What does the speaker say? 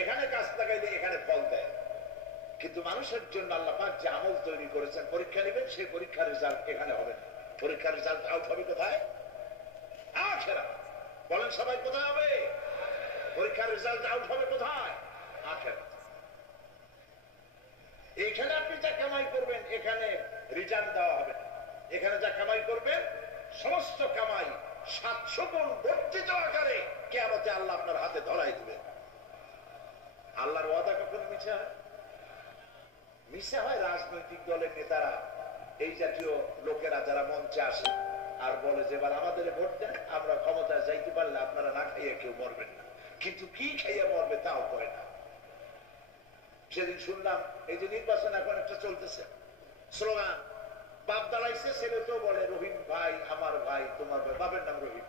এখানে কাজ লাগাইলে এখানে ফল দেয়। কিন্তু মানুষের জন্য আল্লাহ পাক যে আমল তৈরি করেছেন, পরীক্ষা নেবেন, সেই পরীক্ষার রেজাল্ট এখানে হবে না। পরীক্ষার রেজাল্ট আউট হবে কোথায়? আখিরাত। বলেন সবাই কোথায় হবে? পরীক্ষার রেজাল্ট আউট হবে কোথায়? আখিরাত। এখানে আপনি যা কামাই করবেন এখানে রিটার্ন দেওয়া হবে না। এখানে যা কামাই করবেন সমস্ত কামাই 700 গুণ বর্ধিত আকারে কিয়ামতে আল্লাহ আপনার হাতে ধরাই দিবেন। আল্লাহর ওয়াদা কখনো মিথ্যা হয়? মিথ্যা হয় রাজনৈতিক দলের নেতারা, এই জাতীয় লোকেরা যারা মঞ্চে আসে আর বলে যে এবার আমাদের ভোট দেন, আমরা ক্ষমতায় যাইতে পারলে আপনারা না খাইয়া কেউ মরবেন না। কিন্তু কি খাইয়া মরবে তাও করে না। সেদিন শুনলাম এই যে নির্বাচন এখন একটা চলতেছে, স্লোগান বাপ দাঁড়াইছে, ছেলে তো বলে রহিম ভাই আমার ভাই, তোমার ভাই, বাপের নাম রহিম।